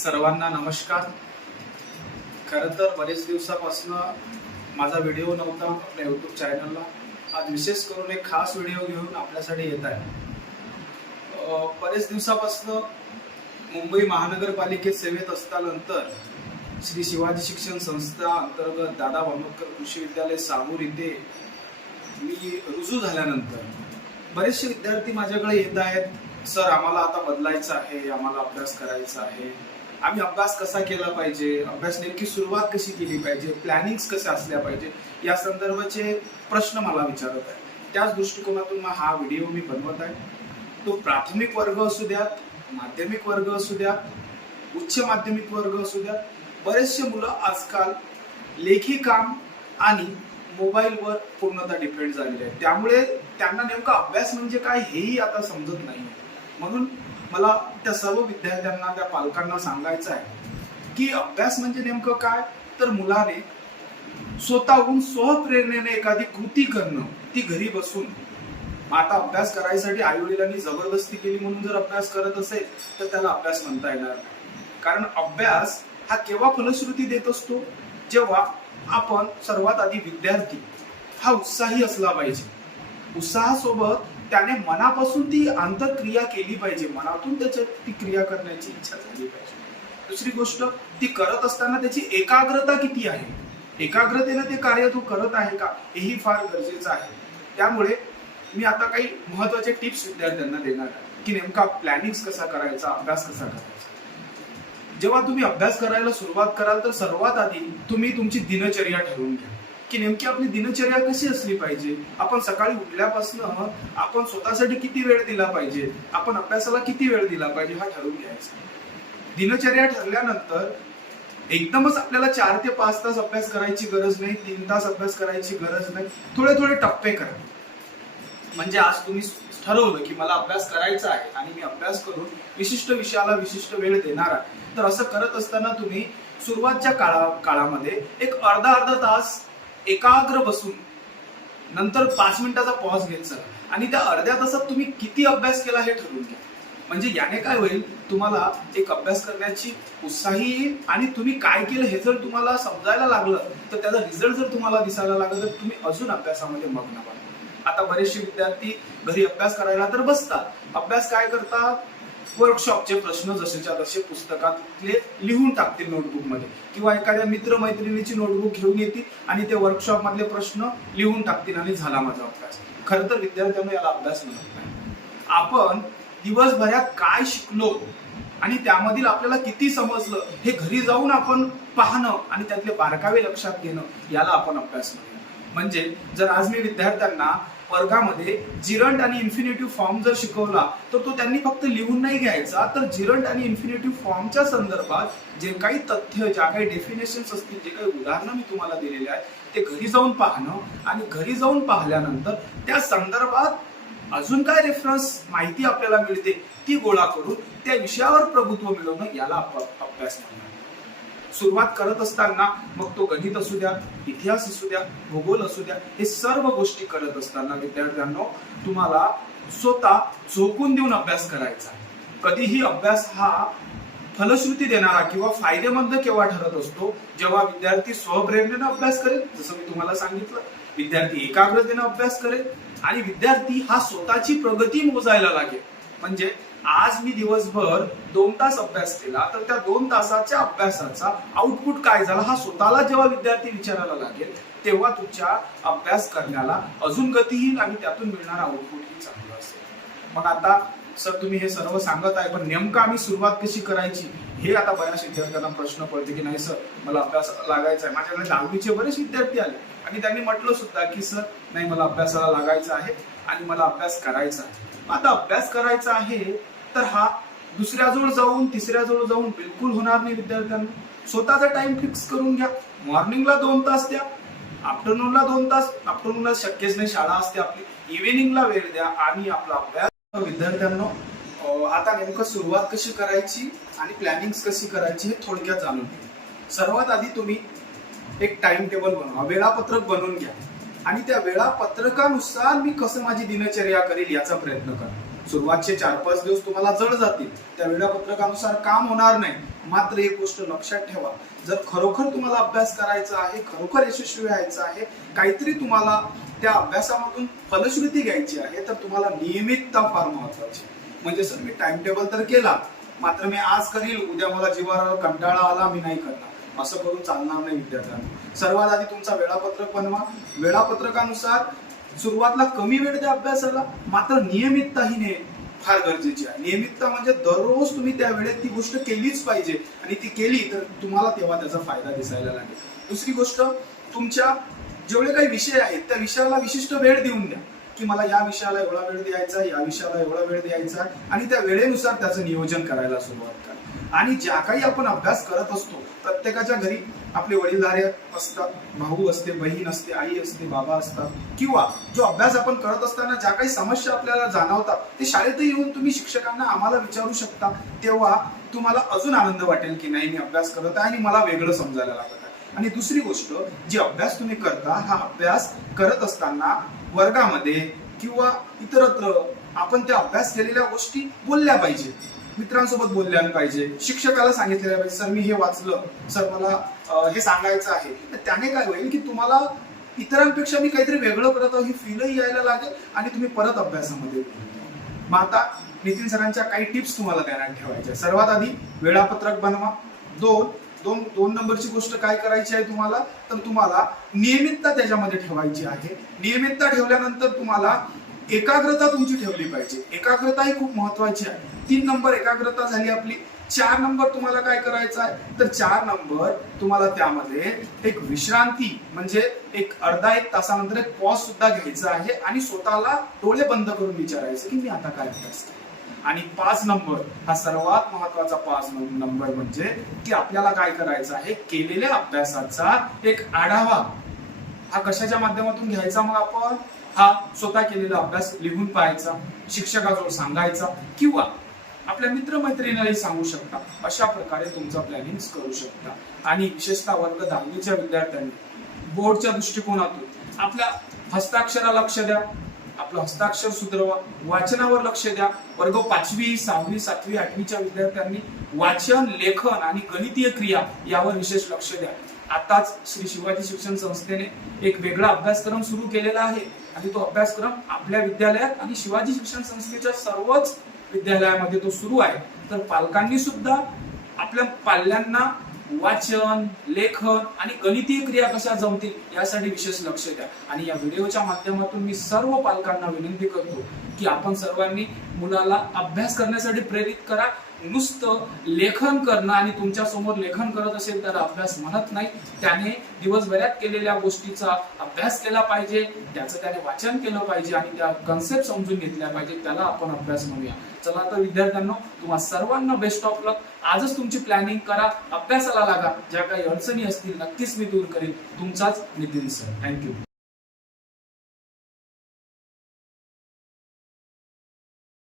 सर्वांना नमस्कार। खरं तर बरेच दिवसापासून माझा व्हिडिओ नव्हता आपल्या यूट्यूब चॅनलला। आज विशेष करून एक खास व्हिडिओ घेऊन आपल्यासाठी येत आहे। बरेच दिवसापासून मुंबई महानगरपालिकेत सेवेत असतानंतर श्री शिवाजी शिक्षण संस्था अंतर्गत दादा आंबेडकर कृषी विद्यालय सावूर इथे मी रुजू झाल्यानंतर बरेचसे विद्यार्थी माझ्याकडे येत आहेत, सर आम्हाला आता बदलायचं आहे, आम्हाला अभ्यास करायचा आहे, आम्ही अभ्यास कसा केला पाहिजे, अभ्यास नेमकी सुरुवात कशी केली पाहिजे, प्लॅनिंग्स कशा असल्या पाहिजे, या संदर्भाचे प्रश्न मला विचारत आहे। त्याच दृष्टिकोनातून हा व्हिडिओ मी बनवत आहे। तो प्राथमिक वर्ग असू द्यात, माध्यमिक वर्ग असू द्यात, उच्च माध्यमिक वर्ग असू द्यात, बरेचसे मुलं आजकाल लेखी काम आणि मोबाईलवर पूर्णतः डिपेंड झालेले आहेत। त्यामुळे त्यांना नेमका अभ्यास म्हणजे काय हेही आता समजत नाही। म्हणून मला त्या सर्व विद्यार्थ्यांना, त्या पालकांना सांगायचं आहे की अभ्यास म्हणजे नेमकं काय, तर मुलाने स्वतःहून स्वप्रेरणेने एखादी कृती करणं, ती घरी बसून। आता अभ्यास करायसाठी आई वडिलांनी जबरदस्ती केली म्हणून जर अभ्यास करत असेल तर त्याला अभ्यास म्हणता येणार नाही। कारण अभ्यास हा केव्हा फलश्रुती देत असतो, जेव्हा आपण सर्वात आधी विद्यार्थी हा उत्साही असला पाहिजे। उत्साहासोबत त्याने मनापासून ती आंतरक्रिया केली पाहिजे, मनातून त्याच्यात ती क्रिया करण्याची इच्छा झाली पाहिजे। दुसरी गोष्ट, ती करत असताना त्याची एकाग्रता किती आहे, एकाग्रतेने ते कार्य तो करत आहे का, हेही फार गरजेचं आहे। त्यामुळे मी आता काही महत्वाचे टिप्स विद्यार्थ्यांना देणार आहे की नेमका प्लॅनिंग कसा करायचा, अभ्यास कसा करायचा। जेव्हा तुम्ही अभ्यास करायला सुरुवात कराल तर सर्वात आधी तुम्ही तुमची दिनचर्या ठरवून घ्या की नेमकी आपली दिनचर्या कशी असली पाहिजे। आपण सकाळी उठल्यापासून आपण स्वतःसाठी किती वेळ दिला पाहिजे, आपण अभ्यासाला किती वेळ दिला पाहिजे, हा ठरवून घ्यायचा। दिनचर्या ठरल्यानंतर एकदमच आपल्याला 4 ते 5 तास अभ्यास करायची गरज नाही, 3 तास अभ्यास करायची गरज नाही, थोडे थोडे टप्पे करा। म्हणजे आज तुम्ही ठरवलं की मला अभ्यास करायचा आहे आणि मी अभ्यास करून विशिष्ट विषयाला विशिष्ट वेळ देणार आहे, तर असं करत असताना तुम्ही सुरुवातच्या काळामध्ये एक अर्धा तास एकाग्र बसून नंतर 5 मिनिटाचा पॉज घ्यायचा आणि त्या अर्ध्या तासात तुम्ही किती अभ्यास केला हे ठरवून घ्या। म्हणजे याने काय होईल, तुम्हाला एक अभ्यास करण्याची उत्साही येईल आणि तुम्ही काय केलं हे जर तुम्हाला समजायला लागलं तर त्याचा रिझल्ट जर तुम्हाला दिसायला लागला तर तुम्ही अजून अभ्यासामध्ये मग्न व्हाल। आता बरेचसे विद्यार्थी घरी अभ्यास करायला तर बसतात, अभ्यास काय करतात, वर्कशॉपचे प्रश्न जसेच्या तसे पुस्तकातले लिहून टाकतील नोटबुक मध्ये, किंवा एखाद्या मित्रमैत्रिणीची नोटबुक घेऊन येतील आणि ते वर्कशॉप मधले प्रश्न लिहून टाकतील आणि झाला माझा अभ्यास। खरं तर विद्यार्थ्यांना याला अभ्यास म्हणत नाही। आपण दिवसभरात काय शिकलो आणि त्यामधील आपल्याला किती समजलं हे घरी जाऊन आपण पाहणं आणि त्यातले बारकावे लक्षात घेणं, याला आपण अभ्यास म्हणतो। म्हणजे जर आज मी विद्यार्थ्यांना वर्गामध्ये जिरंट आणि इन्फिनिटिव्ह फॉर्म जर शिकवला तर तो त्यांनी फक्त लिहून नाही घ्यायचा, तर जिरंट आणि इन्फिनिटिव्ह फॉर्मच्या संदर्भात जे काही तथ्य, ज्या काही डेफिनेशन्स असतील, जे काही उदाहरणं मी तुम्हाला दिलेले आहेत ते घरी जाऊन पाहणं आणि घरी जाऊन पाहिल्यानंतर त्या संदर्भात अजून काय रेफरन्स माहिती आपल्याला मिळते ती गोळा करून त्या विषयावर प्रभुत्व मिळवणं, याला अभ्यास म्हणतात। सुरुवात करत असताना मग तो गणित असू द्या, इतिहास असू द्या, भूगोल असू द्या, हे सर्व गोष्टी करत असताना विद्यार्थ्यांनो तुम्हाला स्वतः झोकून देऊन अभ्यास करायचा। कधीही अभ्यास हा फलश्रुती देणारा किंवा फायदेमंद केव्हा ठरत असतो, जेव्हा विद्यार्थी स्वप्रेरणेने अभ्यास करेल, जसं मी तुम्हाला सांगितलं, विद्यार्थी एकाग्रतेने अभ्यास करेल आणि विद्यार्थी हा स्वतःची प्रगती मोजायला लागेल। म्हणजे आज मी दिवसभर 2 तास अभ्यास केला तर त्या 2 तासाच्या अभ्यासाचा आउटपुट काय झाला हा स्वतःला जेव्हा विद्यार्थी विचारायला लागेल तेव्हा तुमच्या अभ्यास करण्याला अजून गती येईल आणि त्यातून मिळणारा आउटपुट ही चांगलं असेल। मग आता सर तुम्ही हे सर्व सांगत आहे, पण नेमकं आम्ही सुरुवात कशी करायची हे आता बऱ्याच विद्यार्थ्यांना प्रश्न पडते की नाही सर मला अभ्यास लागायचा आहे। माझ्याकडे 10वीचे बरेच विद्यार्थी आले आणि त्यांनी म्हटलं सुद्धा की सर नाही मला अभ्यासाला लागायचं आहे आणि मला अभ्यास करायचा आहे। आता अभ्यास करायचा आहे तर हा दुसऱ्याजवळ जाऊन, तिसऱ्याजवळ जाऊन बिलकुल होणार नाही। विद्यार्थ्यांना स्वतःचा टाइम फिक्स करून घ्या। मॉर्निंगला 2 तास द्या, आफ्टरनूनला 2 तास, आफ्टरनूनला शक्यच नाही, शाळा असते आपली, इव्हिनिंगला वेळ द्या आणि आपला अभ्यास। विद्यार्थ्यांनो आता नेमकं सुरुवात कशी करायची आणि प्लॅनिंग कशी करायची हे थोडक्यात जाणून घ्या। सर्वात आधी तुम्ही एक टाइम टेबल बनवा, वेळापत्रक बनवून घ्या आणि त्या वेळापत्रकानुसार मी कसं माझी दिनचर्या करेल याचा प्रयत्न करा। सुरुवातचे 4-5 दिवस तुम्हाला जड जातील, त्या वेळापत्रकानुसार काम होणार नाही, मात्र एक गोष्ट लक्षात ठेवा, जर खरोखर तुम्हाला अभ्यास करायचा आहे, खरोखर यशस्वी व्हायचं आहे, काहीतरी तुम्हाला त्या अभ्यासामधून फलश्रुती घ्यायची आहे, तर तुम्हाला नियमितता फार महत्वाची. म्हणजे सर मी टाइम टेबल तर केला, मात्र मी आज करील, उद्या मला जीवावर कंटाळा आला मी नाही करणार, असं करून चालणार नाही विद्यार्थ्यांना. सर्वात आधी तुमचा वेळापत्रक बनवा. वेळापत्रकानुसार सुरुवातीला कमी वेळ द्या अभ्यासाला, मात्र नियमितता ही फार गरजेची आहे. नियमितता म्हणजे दररोज तुम्ही त्या वेळेत ती गोष्ट केलीच पाहिजे, आणि ती केली तर तुम्हाला तेव्हा त्याचा फायदा दिसायला लागेल. दुसरी गोष्ट, तुमच्या जेवढे काही विषय आहेत त्या विषयाला विशिष्ट वेळ देऊन द्या, की मला या विषयाला एवढा वेळ द्यायचा, या विषयाला एवढा वेळ द्यायचा, आणि त्या वेळेनुसार त्याचं नियोजन करायला सुरुवात करा. आणि ज्या काही आपण अभ्यास करत असतो, प्रत्येकाच्या घरी आपले वडीलधारे असतात, भाऊ असते, बहीण असते, आई असते, बाबा असतात, किंवा जो अभ्यास आपण करत असताना ज्या काही समस्या आपल्याला जाणवतात ते शाळेतही येऊन तुम्ही शिक्षकांना आम्हाला विचारू शकता. तेव्हा तुम्हाला अजून आनंद वाटेल की नाही, मी अभ्यास करत आहे आणि मला वेगळं समजायला लागत आहे. आणि दुसरी गोष्ट, जी अभ्यास तुम्ही करता, हा अभ्यास करत असताना वर्गामध्ये किंवा इतरत्र आपण त्या अभ्यास केलेल्या गोष्टी बोलल्या पाहिजे, मित्रांसोबत बोलल्या पाहिजे, शिक्षकाला सांगितलेलं पाहिजे, सर मी हे वाचलं, सर मला हे सांगायचं आहे. त्याने काय होईल की तुम्हाला इतरांपेक्षा मी काहीतरी वेगळं करत आहोत ही फीलही यायला लागेल, आणि तुम्ही परत अभ्यासामध्ये. मग आता नितीन सरांच्या काही टिप्स तुम्हाला ध्यानात ठेवायच्या. सर्वात आधी वेळापत्रक बनवा. दोन नंबरची गोष्ट काय करायची आहे तुम्हाला, तर तुम्हाला नियमितता त्याच्यामध्ये ठेवायची आहे. नियमितता ठेवल्यानंतर तुम्हाला एकाग्रता तुमची ठेवली पाहिजे. एकाग्रता ही खूप महत्वाची आहे. 3 नंबर एकाग्रता झाली आपली. 4 नंबर तुम्हाला काय करायचं आहे, तर 4 नंबर तुम्हाला त्यामध्ये एक विश्रांती म्हणजे एक अर्धा 1 तासानंतर एक पॉज सुद्धा घ्यायचा आहे, आणि स्वतःला डोळे बंद करून विचारायचं की मी आता काय अभ्यास केला. आणि 5 नंबर हा सर्वात महत्वाचा 5 नंबर म्हणजे की आपल्याला काय करायचं आहे, केलेल्या अभ्यासाचा एक आढावा. हा कशाच्या माध्यमातून घ्यायचा, मग आपण हा स्वतः केलेला अभ्यास लिहून पाहायचा, शिक्षकाजवळ सांगायचा, किंवा आपल्या मित्रमैत्रिणीलाही सांगू शकता. अशा प्रकारे तुमचा प्लॅनिंग करू शकता. आणि विशेषतः वर्ग 10वीच्या विद्यार्थ्यांनी बोर्डच्या दृष्टिकोनातून आपल्या हस्ताक्षराला लक्ष द्या, आपलं हस्ताक्षर सुधारवा, वाचनावर लक्ष द्या. वर्ग 5वी, 6वी, 7वी, 8वीच्या विद्यार्थ्यांनी वाचन, लेखन आणि गणितीय क्रिया यावर विशेष लक्ष द्या. आताच श्री शिवाजी शिक्षण संस्थेने एक वेगळा अभ्यासक्रम सुरू केलेला आहे, आणि तो अभ्यासक्रम आपल्या विद्यालयात आणि शिवाजी शिक्षण संस्थेच्या सर्वच विद्यालयामध्ये तो सुरू आहे. तर पालकांनी सुद्धा आपल्या पाल्यांना वाचन, लेखन आणि गणितीय क्रिया कशा जमतील यासाठी विशेष लक्ष द्या. आणि या व्हिडिओच्या माध्यमातून मी सर्व पालकांना विनंती करतो की आपण सर्वांनी मुलाला अभ्यास करण्यासाठी प्रेरित करा. नुसतं लेखन करणं आणि तुमच्या समोर लेखन करत असेल तर अभ्यास म्हणत नाही. त्याने दिवसभरात केलेल्या गोष्टीचा अभ्यास केला पाहिजे, त्याचं त्याने वाचन केलं पाहिजे, आणि त्या कन्सेप्ट समजून घेतल्या पाहिजे, त्याला आपण अभ्यास म्हणूया. चला तर विद्यार्थ्यांनो, तुम्हा सर्वांना बेस्ट ऑफ लक. आजच तुमची प्लॅनिंग करा, अभ्यासाला लागा. ज्या काही अडचणी असतील नक्कीच मी दूर करेन. तुमचाच नितीन सर. थँक्यू.